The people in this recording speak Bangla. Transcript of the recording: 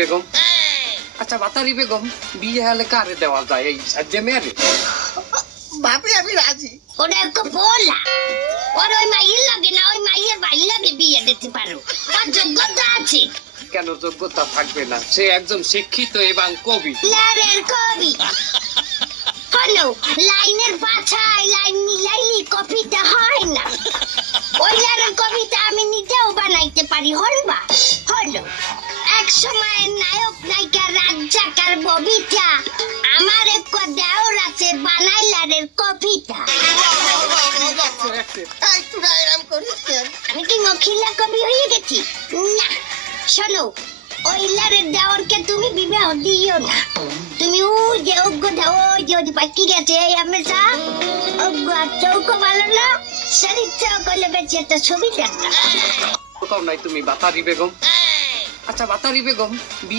বেগম আচ্ছা বাতারি বেগম বিয়ে হলে কারে দেওয়া যায় এই সাজ্জে মেয়েরে? ভাবি আমি রাজি। ওটা একটু বলা ওর ওই মাইয়ের লাগে না, ওই মাইয়ের ভাই লাগে বিয়ে দিতে পারো, ওর যোগ্যতা আছে। কেন যোগ্যতা থাকবে না? সে একজন শিক্ষিত এবং কবি। লারের কবি হলো লাইনের পাছায় লাইন মিলাইলি কবিতা হয় না। ওই লারের কবিতা আমি নিজেও বানাইতে পারি। হলবা হলো এক সময় নায়ক নায়িকা রাজ্জাকার ববিতা আমার এক দেওর আছে বানাই লারের কবিতা। একটু এরম করিস। আমি কি মখিলা কবি হয়ে গেছি? না শোনো, ওই লারের দেওরকে তুমি বিবাহ দিও না। তুমি ও যে অজ্ঞতা ওই যে পাকি গেছে আমি যা অজ্ঞ চৌকো ভালো না শরীরটা করলে বেঁচে একটা ছবি দেখা কোথাও নাই তুমি বাতারি বেগম আচ্ছা বাতারি বেগম বিয়ে